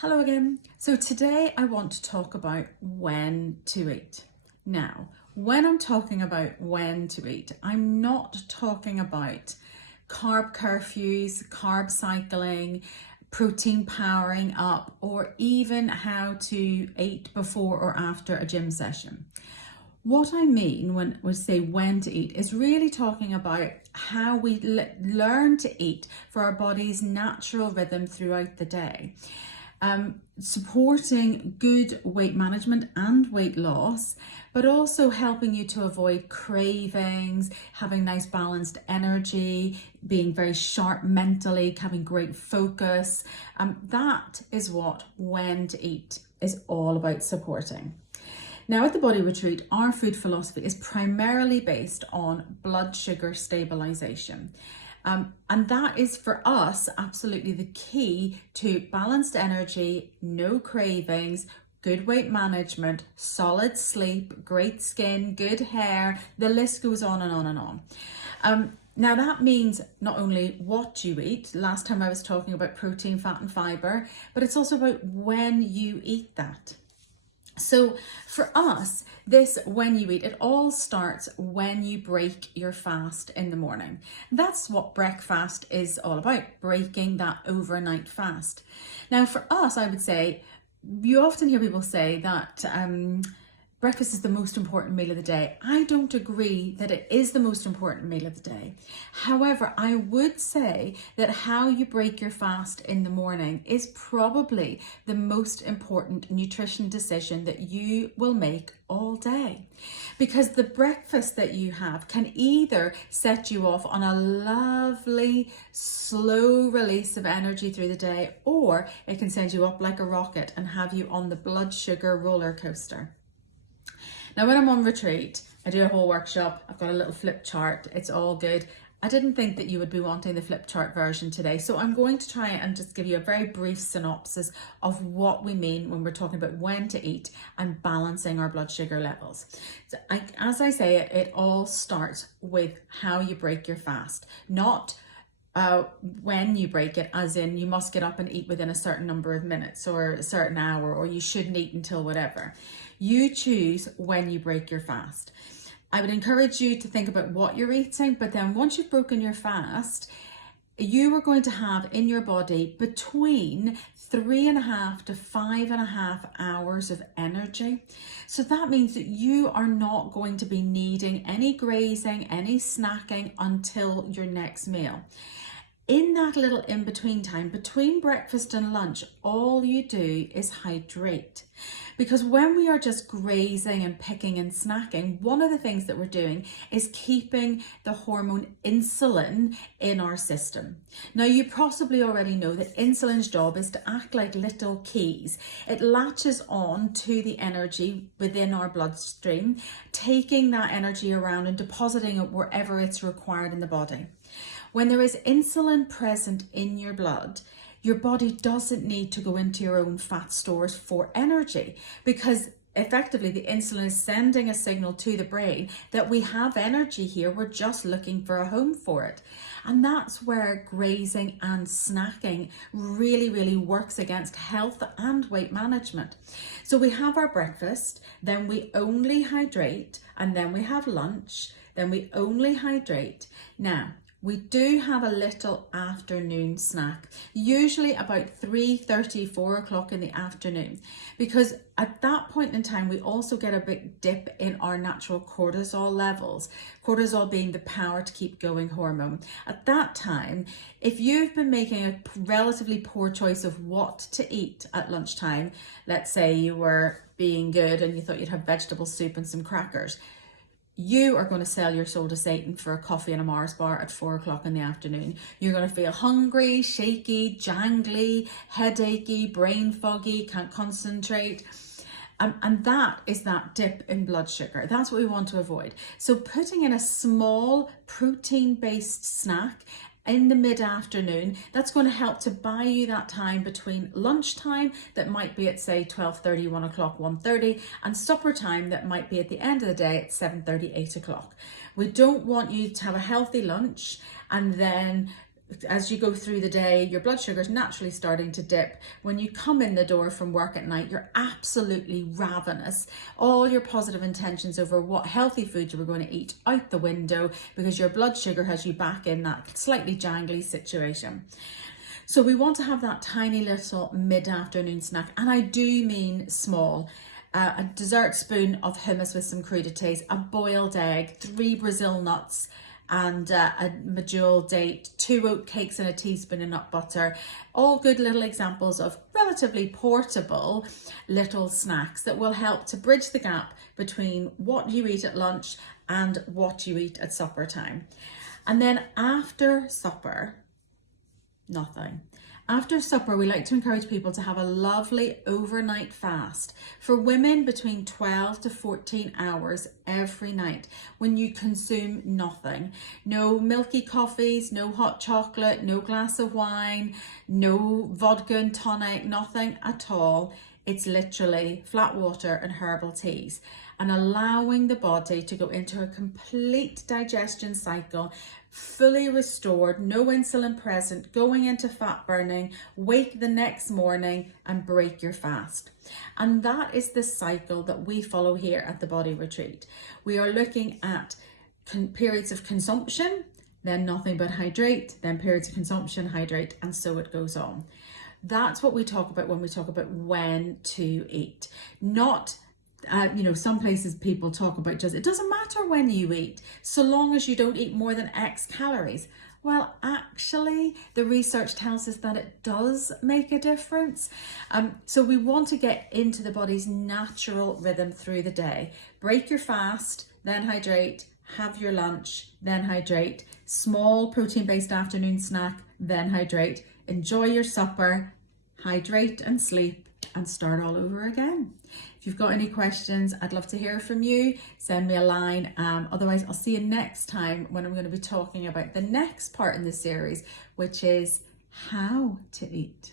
Hello again. So today I want to talk about when to eat. Now, when I'm talking about when to eat, I'm not talking about carb curfews, carb cycling, protein powering up, or even how to eat before or after a gym session. What I mean when we say when to eat is really talking about how we learn to eat for our body's natural rhythm throughout the day. Supporting good weight management and weight loss, but also helping you to avoid cravings, having nice balanced energy, being very sharp mentally, having great focus. That is what when to eat is all about supporting. Now, at the Body Retreat, our food philosophy is primarily based on blood sugar stabilization. And that is for us absolutely the key to balanced energy, no cravings, good weight management, solid sleep, great skin, good hair. The list goes on and on and on. Now that means not only what you eat, last time I was talking about protein, fat and fiber, but it's also about when you eat that. So for us, this when you eat, it all starts when you break your fast in the morning. That's what breakfast is all about, breaking that overnight fast. Now for us, I would say, you often hear people say that breakfast is the most important meal of the day. I don't agree that it is the most important meal of the day. However, I would say that how you break your fast in the morning is probably the most important nutrition decision that you will make all day. Because the breakfast that you have can either set you off on a lovely, slow release of energy through the day, or it can send you up like a rocket and have you on the blood sugar roller coaster. Now, when I'm on retreat, I do a whole workshop. I've got a little flip chart. It's all good. I didn't think that you would be wanting the flip chart version today. So I'm going to try and just give you a very brief synopsis of what we mean when we're talking about when to eat and balancing our blood sugar levels. So as I say, it all starts with how you break your fast, not when you break it, as in you must get up and eat within a certain number of minutes or a certain hour, or you shouldn't eat until whatever. You choose when you break your fast. I would encourage you to think about what you're eating, but then once you've broken your fast, you are going to have in your body between 3.5 to 5.5 hours of energy. So that means that you are not going to be needing any grazing, any snacking until your next meal. In that little in-between time, between breakfast and lunch, all you do is hydrate. Because when we are just grazing and picking and snacking, one of the things that we're doing is keeping the hormone insulin in our system. Now, you possibly already know that insulin's job is to act like little keys. It latches on to the energy within our bloodstream, taking that energy around and depositing it wherever it's required in the body. When there is insulin present in your blood, your body doesn't need to go into your own fat stores for energy, because effectively the insulin is sending a signal to the brain that we have energy here, we're just looking for a home for it. And that's where grazing and snacking really, really works against health and weight management. So we have our breakfast, then we only hydrate, and then we have lunch, then we only hydrate. Now, we do have a little afternoon snack, usually about 3:30, 4 o'clock in the afternoon, because at that point in time, we also get a big dip in our natural cortisol levels, cortisol being the power to keep going hormone. At that time, if you've been making a relatively poor choice of what to eat at lunchtime, let's say you were being good and you thought you'd have vegetable soup and some crackers, you are going to sell your soul to Satan for a coffee and a Mars bar at 4 o'clock in the afternoon. You're going to feel hungry, shaky, jangly, headachy, brain foggy, can't concentrate. And that is that dip in blood sugar. That's what we want to avoid. So putting in a small protein-based snack in the mid-afternoon, that's going to help to buy you that time between lunchtime, that might be at say 12:30, 1 o'clock, 1:30, and supper time that might be at the end of the day at 7:30, 8 o'clock. We don't want you to have a healthy lunch and then as you go through the day, your blood sugar is naturally starting to dip. When you come in the door from work at night, you're absolutely ravenous. All your positive intentions over what healthy food you were going to eat out the window, because your blood sugar has you back in that slightly jangly situation. So we want to have that tiny little mid-afternoon snack, and I do mean small. A dessert spoon of hummus with some crudités, a boiled egg, 3 Brazil nuts, and a medjool date, 2 oat cakes and a teaspoon of nut butter. All good little examples of relatively portable little snacks that will help to bridge the gap between what you eat at lunch and what you eat at supper time. And then after supper, nothing. After supper, we like to encourage people to have a lovely overnight fast. For women, between 12 to 14 hours every night, when you consume nothing. No milky coffees, no hot chocolate, no glass of wine, no vodka and tonic, nothing at all. It's literally flat water and herbal teas, and allowing the body to go into a complete digestion cycle, fully restored, no insulin present, going into fat burning, wake the next morning and break your fast. And that is the cycle that we follow here at the Body Retreat. We are looking at periods of consumption, then nothing but hydrate, then periods of consumption, hydrate, and so it goes on. That's what we talk about when we talk about when to eat. Not, some places people talk about just, it doesn't matter when you eat, so long as you don't eat more than X calories. Well, actually, the research tells us that it does make a difference. So we want to get into the body's natural rhythm through the day. Break your fast, then hydrate, have your lunch, then hydrate, small protein-based afternoon snack, then hydrate, enjoy your supper, hydrate and sleep, and start all over again. If you've got any questions, I'd love to hear from you. Send me a line. Otherwise, I'll see you next time when I'm going to be talking about the next part in the series, which is how to eat.